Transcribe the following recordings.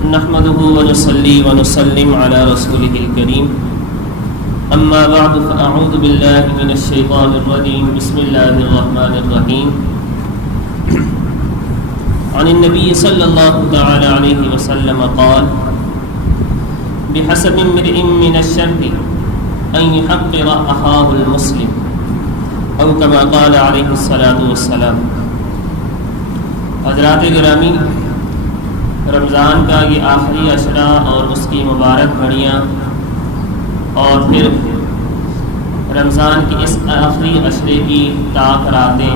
نحمده ونصلي ونسلم على رسوله الكريم اما بعد فاعوذ بالله من الشيطان الرجيم بسم الله الرحمن الرحيم عن النبي صلى الله تعالى عليه وسلم قال بحسب امرئ من الشر ان يحقر اخاه المسلم او كما قال عليه الصلاة والسلام۔ حضرات گرامی، رمضان کا یہ آخری عشرہ اور اس کی مبارک گھڑیاں اور پھر رمضان کی اس آخری عشرے کی طاق راتیں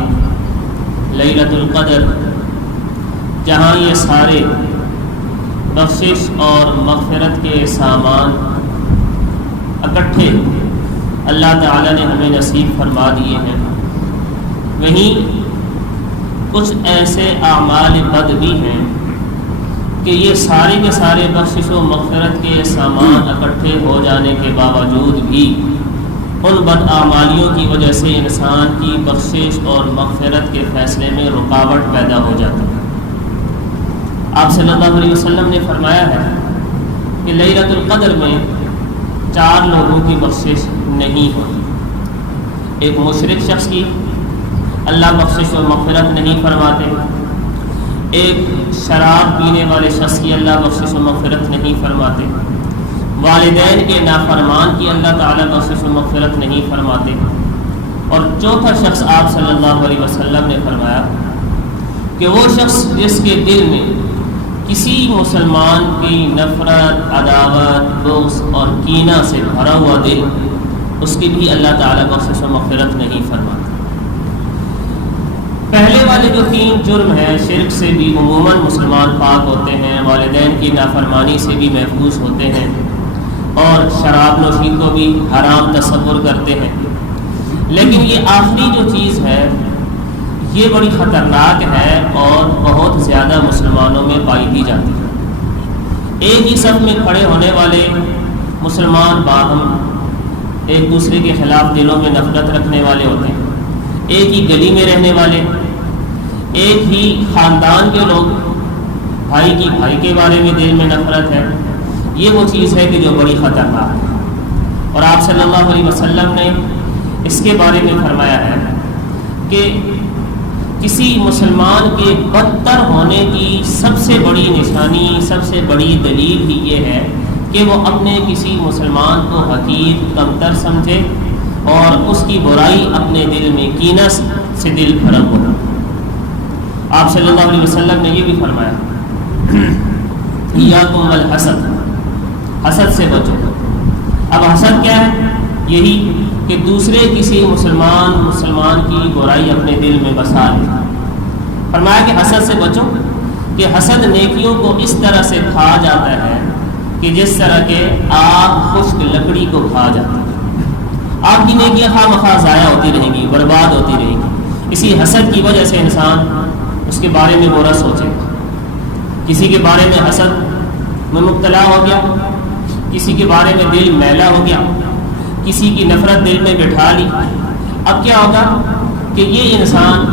لیلۃ القدر، جہاں یہ سارے بخشش اور مغفرت کے سامان اکٹھے اللہ تعالیٰ نے ہمیں نصیب فرما دیے ہیں، وہیں کچھ ایسے اعمال بد بھی ہیں کہ یہ سارے کے سارے بخشش و مغفرت کے سامان اکٹھے ہو جانے کے باوجود بھی ان بد اعمالیوں کی وجہ سے انسان کی بخشش اور مغفرت کے فیصلے میں رکاوٹ پیدا ہو جاتی ہے۔ آپ صلی اللہ علیہ وسلم نے فرمایا ہے کہ لیلۃ القدر میں 4 لوگوں کی بخشش نہیں ہوتی۔ ایک مشرک شخص کی اللہ بخشش و مغفرت نہیں فرماتے، ایک شراب پینے والے شخص کی اللہ بخشش و مغفرت نہیں فرماتے، والدین کے نافرمان کی اللہ تعالیٰ بخشش و مغفرت نہیں فرماتے، اور چوتھا شخص آپ صلی اللہ علیہ وسلم نے فرمایا کہ وہ شخص جس کے دل میں کسی مسلمان کی نفرت، عداوت، بغض اور کینہ سے بھرا ہوا دل، اس کی بھی اللہ تعالیٰ بخشش و مغفرت نہیں فرماتے۔ پہلے والے جو 3 جرم ہیں، شرک سے بھی عموماً مسلمان پاک ہوتے ہیں، والدین کی نافرمانی سے بھی محفوظ ہوتے ہیں، اور شراب نوشی کو بھی حرام تصور کرتے ہیں، لیکن یہ آخری جو چیز ہے یہ بڑی خطرناک ہے اور بہت زیادہ مسلمانوں میں پائی دی جاتی ہے۔ ایک ہی صف میں کھڑے ہونے والے مسلمان باہم ایک دوسرے کے خلاف دلوں میں نفرت رکھنے والے ہوتے ہیں، ایک ہی گلی میں رہنے والے، ایک ہی خاندان کے لوگ، بھائی کی بھائی کے بارے میں دل میں نفرت ہے، یہ وہ چیز ہے کہ جو بڑی خطرناک ہے۔ اور آپ صلی اللہ علیہ وسلم نے اس کے بارے میں فرمایا ہے کہ کسی مسلمان کے بدتر ہونے کی سب سے بڑی نشانی، سب سے بڑی دلیل ہی یہ ہے کہ وہ اپنے کسی مسلمان کو حقیر، کمتر سمجھے اور اس کی برائی اپنے دل میں کینہ سے دل بھرا ہو۔ آپ صلی اللہ علیہ وسلم نے یہ بھی فرمایا ایاکم والحسد، حسد سے بچو۔ اب حسد کیا ہے؟ یہی کہ دوسرے کسی مسلمان کی برائی اپنے دل میں بسا لے۔ فرمایا کہ حسد سے بچو، کہ حسد نیکیوں کو اس طرح سے کھا جاتا ہے کہ جس طرح کے آگ خشک لکڑی کو کھا جاتا ہے۔ آپ کی نیکیاں خواہ مخواہ ضائع ہوتی رہیں گی، برباد ہوتی رہیں گی۔ اسی حسد کی وجہ سے انسان اس کے بارے میں برا سوچے، کسی کے بارے میں حسد میں مبتلا ہو گیا، کسی کے بارے میں دل میلا ہو گیا، کسی کی نفرت دل میں بٹھا لی، اب کیا ہوگا کہ یہ انسان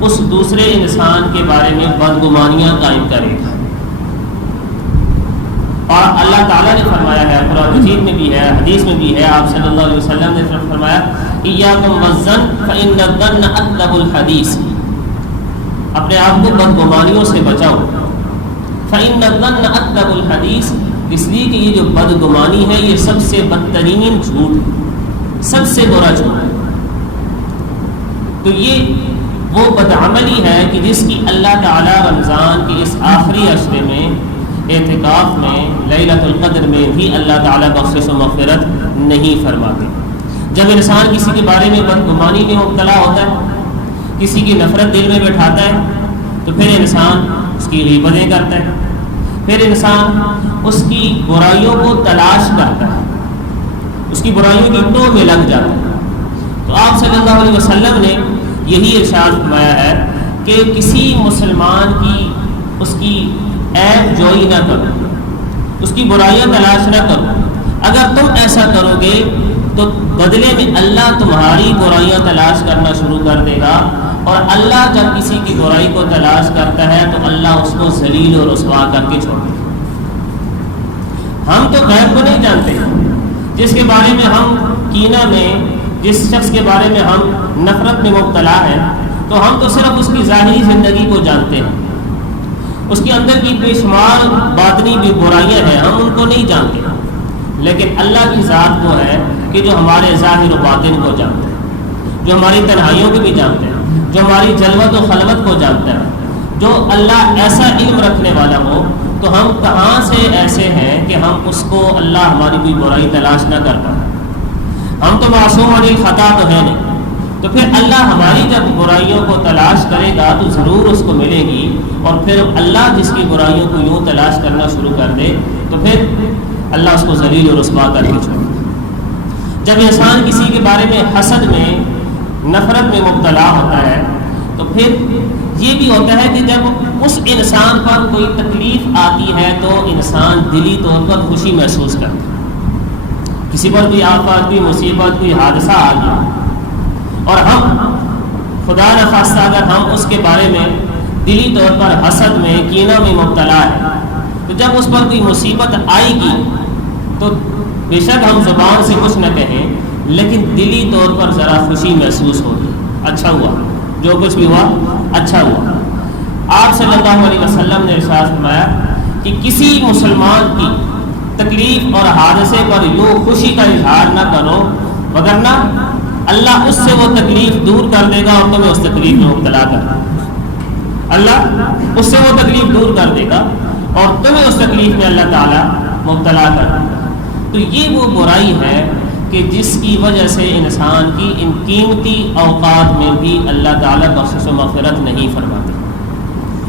اس دوسرے انسان کے بارے میں بدگمانیاں قائم کرے گا۔ اور اللہ تعالیٰ نے فرمایا ہے، قرآن مجید میں بھی ہے، حدیث میں بھی ہے، آپ صلی اللہ علیہ وسلم نے فرمایا ایاکم والظن فإن الظن اکذب الحدیث، اپنے آپ کو بدگمانیوں سے بچاؤ۔ فإن الظن اکذب الحدیث، اس لیے کہ یہ جو بدگمانی ہے یہ سب سے بدترین جھوٹ، سب سے برا جھوٹ ہے۔ تو یہ وہ بدعملی ہے کہ جس کی اللہ تعالیٰ رمضان کے اس آخری عشرے میں، اعتکاف میں، لیلۃ القدر میں بھی اللہ تعالیٰ بخشش و مغفرت نہیں فرماتے۔ جب انسان کسی کے بارے میں بدگمانی میں مبتلا ہوتا ہے، کسی کی نفرت دل میں بٹھاتا ہے، تو پھر انسان اس کی غیبتیں کرتا ہے، پھر انسان اس کی برائیوں کو تلاش کرتا ہے، اس کی برائیوں کی ٹو میں لگ جاتا ہے۔ تو آپ صلی اللہ علیہ وسلم نے یہی ارشاد فرمایا ہے کہ کسی مسلمان کی اس کی عیب جوئی نہ کرو، اس کی برائیاں تلاش نہ کرو۔ اگر تم ایسا کرو گے تو بدلے میں اللہ تمہاری برائیاں تلاش کرنا شروع کر دے گا، اور اللہ جب کسی کی برائی کو تلاش کرتا ہے تو اللہ اس کو ذلیل اور رسوا کر کے چھوڑتا ہے۔ ہم تو غیب کو نہیں جانتے. جس کے بارے میں ہم کینہ میں، جس شخص کے بارے میں ہم نفرت میں مبتلا ہیں، تو ہم تو صرف اس کی ظاہری زندگی کو جانتے ہیں. اس کے اندر کی بے شمار باطنی بھی برائیاں ہیں، ہم ان کو نہیں جانتے. لیکن اللہ کی ذات وہ ہے کہ جو ہمارے ظاہر و باطن کو جانتے ہیں، جو ہماری تنہائیوں کو بھی جانتے ہیں، جو ہماری جلوت و خلوت کو جانتا ہے. جو اللہ ایسا علم رکھنے والا ہو تو ہم کہاں سے ایسے ہیں کہ ہم اس کو اللہ ہماری کوئی برائی تلاش نہ کر پائے. ہم تو معصوم عن الخطا تو ہے نہیں. تو پھر اللہ ہماری جب برائیوں کو تلاش کرے گا تو ضرور اس کو ملے گی. اور پھر اللہ جس کی برائیوں کو یوں تلاش کرنا شروع کر دے تو پھر اللہ اس کو ذلیل و رسوا کر کے چھوڑے. جب انسان کسی کے بارے میں حسد میں، نفرت میں مبتلا ہوتا ہے تو پھر یہ بھی ہوتا ہے کہ جب اس انسان پر کوئی تکلیف آتی ہے تو انسان دلی طور پر خوشی محسوس کرتا ہے. کسی پر کوئی آفت، کوئی مصیبت، کوئی حادثہ آ گیا اور ہم خدا نخواستہ اگر ہم اس کے بارے میں دلی طور پر حسد میں، کینہ میں مبتلا ہے تو جب اس پر کوئی مصیبت آئے گی تو بے شک ہم زبان سے کچھ نہ کہیں لیکن دلی طور پر ذرا خوشی محسوس ہوگی. اچھا ہوا، جو کچھ بھی ہوا اچھا ہوا. آپ صلی اللہ علیہ وسلم نے ارشاد فرمایا کہ کسی مسلمان کی تکلیف اور حادثے پر یوں خوشی کا اظہار نہ کرو وگرنہ اللہ اس سے وہ تکلیف دور کر دے گا اور تمہیں اس تکلیف میں مبتلا کر دے گا. اللہ اس سے وہ تکلیف دور کر دے گا اور تمہیں اس تکلیف میں اللہ تعالیٰ مبتلا کر دے گا. تو یہ وہ برائی ہے کہ جس کی وجہ سے انسان کی ان قیمتی اوقات میں بھی اللہ تعالیٰ بخشش و مغفرت نہیں فرماتے.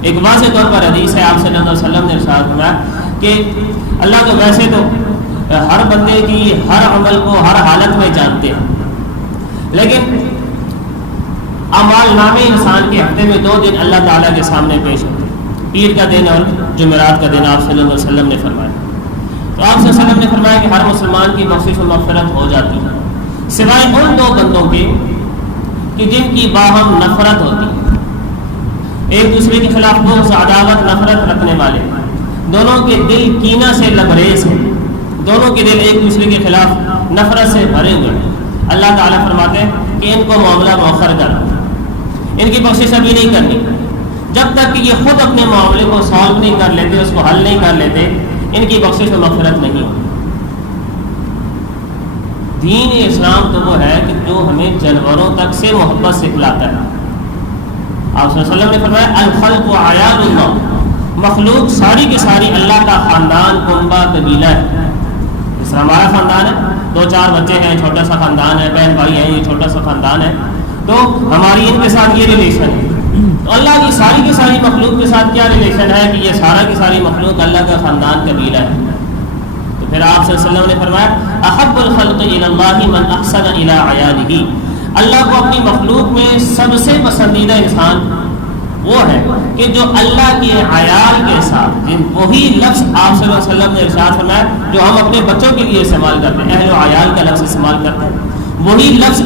ایک واضح طور پر حدیث ہے، آپ صلی اللہ علیہ وسلم نے ارشاد فرمایا کہ اللہ تو ویسے تو ہر بندے کی ہر عمل کو ہر حالت میں جانتے ہیں، لیکن اعمال نامے انسان کے ہفتے میں 2 دن اللہ تعالیٰ کے سامنے پیش ہوتے ہیں، پیر کا دن اور جمعرات کا دن. آپ صلی اللہ علیہ وسلم نے فرمایا. تو آپ صلی اللہ علیہ وسلم نے فرمایا کہ ہر مسلمان کی بخشش و مغفرت ہو جاتی ہے سوائے ان 2 بندوں کے کہ جن کی باہم نفرت ہوتی ہے، ایک دوسرے کے خلاف بغض، عداوت، نفرت رکھنے والے، دونوں کے دل کینہ سے لبریز ہیں، دونوں کے دل ایک دوسرے کے خلاف نفرت سے بھرے ہوئے ہیں. اللہ تعالیٰ فرماتے ہیں کہ ان کو معاملہ مؤخر کر دو، ان کی بخشش ابھی نہیں کرنی جب تک کہ یہ خود اپنے معاملے کو سالو نہیں کر لیتے، اس کو حل نہیں کر لیتے، ان کی بخشش و مغفرت نہیں ہوتی. دین اسلام تو وہ ہے کہ جو ہمیں جانوروں تک سے محبت سکھلاتا ہے. آپ صلی اللہ علیہ وسلم نے فرمایا الخلق عیال اللہ، مخلوق ساری کی ساری اللہ کا خاندان، کنبہ، قبیلہ ہے. اس طرح ہمارا خاندان ہے، 2-4 بچے ہیں، چھوٹا سا خاندان ہے، بہن بھائی ہیں، یہ چھوٹا سا خاندان ہے، تو ہماری ان کے ساتھ یہ ریلیشن ہے. تو اللہ کی ساری مخلوق کے ساتھ کیا ریلیشن ہے کہ یہ سارا کی ساری مخلوق اللہ کا خاندان، قبیلہ ہے. تو پھر آپ صلی اللہ علیہ وسلم نے فرمایا احب الخلق الی اللہ من احسن الی عیالہ، اللہ کو اپنی مخلوق میں سب سے پسندیدہ انسان وہ ہے کہ جو اللہ کے عیال کے ساتھ، وہی لفظ آپ صلی اللہ علیہ وسلم نے ارشاد فرمایا جو ہم اپنے بچوں کے لیے استعمال کرتے ہیں، اہل و عیال کا لفظ استعمال کرتے ہیں، وہی لفظ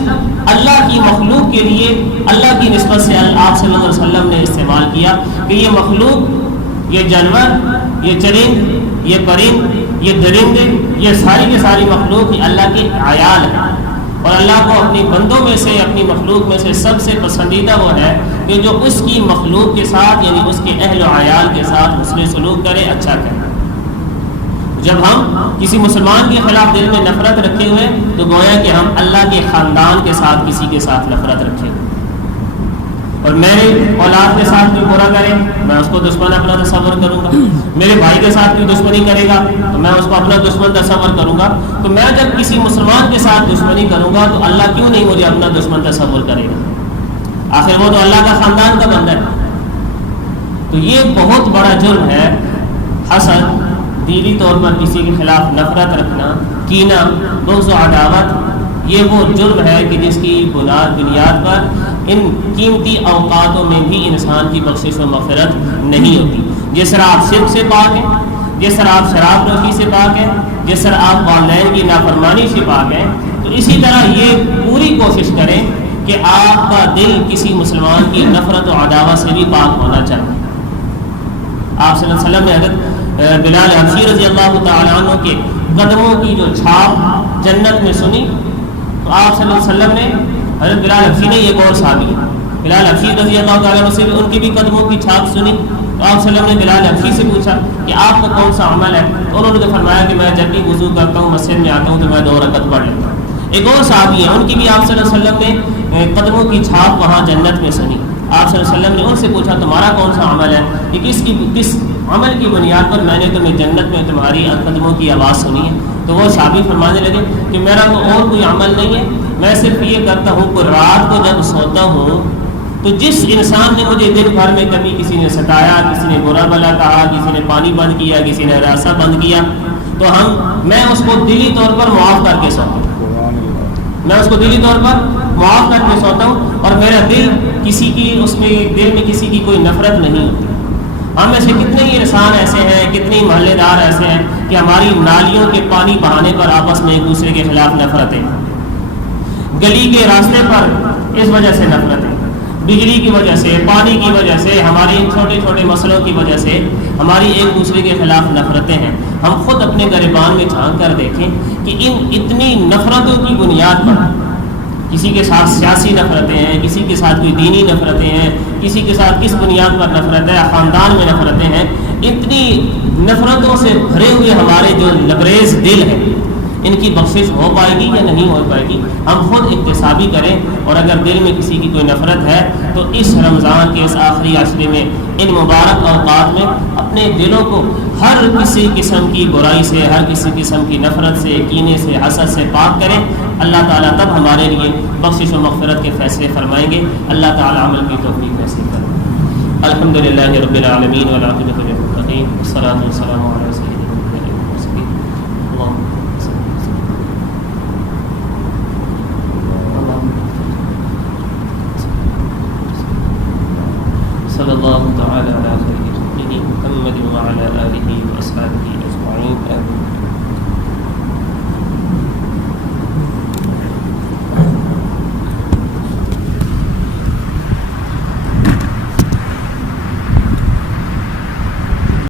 اللہ کی مخلوق کے لیے اللہ کی نسبت سے آپ صلی اللہ علیہ وسلم نے استعمال کیا کہ یہ مخلوق، یہ جانور، یہ چرند، یہ پرند، یہ درندے، یہ ساری کی ساری مخلوق یہ اللہ کے عیال ہے. اور اللہ کو اپنی بندوں میں سے، اپنی مخلوق میں سے سب سے پسندیدہ وہ ہے کہ جو اس کی مخلوق کے ساتھ یعنی اس کے اہل و عیال کے ساتھ حسن سلوک کرے، اچھا کرے. جب ہم کسی مسلمان کے خلاف دل میں نفرت رکھے ہوئے تو گویا کہ ہم اللہ کے خاندان کے ساتھ کسی کے ساتھ نفرت رکھے ہوئے. اور میرے اولاد کے ساتھ کوئی برا کرے میں اس کو دشمن اپنا تصور کروں گا، میرے بھائی کے ساتھ کوئی دشمنی کرے گا تو میں اس کو اپنا دشمن تصور کروں گا. تو میں جب کسی مسلمان کے ساتھ دشمنی کروں گا تو اللہ کیوں نہیں مجھے اپنا دشمن تصور کرے گا؟ آخر وہ تو اللہ کا خاندان کا بندہ ہے. تو یہ بہت بڑا جرم ہے حسد، دینی طور پر کسی کے خلاف نفرت رکھنا، کینہ، بغض و عداوت. یہ وہ جرم ہے کہ جس کی بنیاد پر ان قیمتی اوقاتوں میں بھی انسان کی بخشش و مغفرت نہیں ہوتی. جس طرح آپ شرک سے پاک ہیں، جس طرح آپ شراب نوشی سے پاک ہیں، جس طرح آپ والدین کی نافرمانی سے پاک ہیں، تو اسی طرح یہ پوری کوشش کریں کہ آپ کا دل کسی مسلمان کی نفرت و عداوت سے بھی پاک ہونا چاہیے. آپ صلی اللہ علیہ وسلم نے حضرت بلال حبشی رضی اللہ تعالیٰ عنہ کے قدموں کی جو چھاپ جنت میں سنی تو آپ صلی اللہ علیہ وسلم نے حضرت بلال حبشی نے ایک اور صحابی بلال حبشی رضی اللہ تعالیٰ عنہ سے بھی ان کی بھی قدموں کی چھاپ سنی تو آپ صلی اللہ علیہ وسلم نے بلال حبشی سے پوچھا کہ آپ کا کون سا عمل ہے تو انہوں نے تو فرمایا کہ میں جب بھی وضو کرتا ہوں مسجد میں آتا ہوں تو میں 2 رکعت پڑھ لیتا ہوں۔ ایک اور صحابی ہیں ان کی بھی آپ صلی اللہ علیہ وسلم نے قدموں کی چھاپ وہاں جنت میں سنی۔ آپ صلی اللہ علیہ وسلم نے ان سے پوچھا تمہارا کون سا عمل ہے کہ کس عمل کی بنیاد پر میں نے تمہیں جنت میں تمہاری قدموں کی آواز سنی ہے؟ تو وہ صحابی فرمانے لگے کہ میرا تو اور کوئی عمل نہیں ہے، میں صرف یہ کرتا ہوں کہ رات کو جب سوتا ہوں تو جس انسان نے مجھے دن بھر میں کبھی کسی نے ستایا، کسی نے برا بھلا کہا، کسی نے پانی بند کیا، کسی نے راسا بند کیا، تو میں اس کو دلی طور پر معاف کر کے سوتا ہوں، میں اس کو دلی طور پر معاف کر کے سوتا ہوں اور میرا دل کسی کی اس میں دل میں کسی کی کوئی نفرت نہیں ہوتی۔ ہم میں سے کتنے ہی انسان ایسے ہیں، کتنے محلے دار ایسے ہیں کہ ہماری نالیوں کے پانی بہانے پر آپس میں ایک دوسرے کے خلاف نفرتیں، گلی کے راستے پر اس وجہ سے نفرتیں، بجلی کی وجہ سے، پانی کی وجہ سے، ہماری چھوٹے چھوٹے مسئلوں کی وجہ سے ہماری ایک دوسرے کے خلاف نفرتیں ہیں۔ ہم خود اپنے گریبان میں جھانک کر دیکھیں کہ ان اتنی نفرتوں کی بنیاد پر کسی کے ساتھ سیاسی نفرتیں ہیں، کسی کے ساتھ کوئی دینی نفرتیں ہیں، کسی کے ساتھ کس بنیاد پر نفرت ہے، خاندان میں نفرتیں ہیں، اتنی نفرتوں سے بھرے ہوئے ہمارے جو لبریز دل ہیں ان کی بخشش ہو پائے گی یا نہیں ہو پائے گی؟ ہم خود احتسابی کریں، اور اگر دل میں کسی کی کوئی نفرت ہے تو اس رمضان کے اس آخری عشرے میں ان مبارک اوقات میں اپنے دلوں کو ہر کسی قسم کی برائی سے، ہر کسی قسم کی نفرت سے، کینے سے، حسد سے پاک کریں۔ اللہ تعالیٰ تب ہمارے لیے بخشش و مغفرت کے فیصلے فرمائیں گے۔ اللہ تعالیٰ عمل کی توفیق نصیب کریں۔ الحمدللہ رب العالمین والعاقبۃ للمتقین والصلاۃ والسلام علی سیدنا محمد المرسلین۔ صلی اللہ تعالی علی سیدنا محمد وعلی آلہ واصحابہ اجمعین۔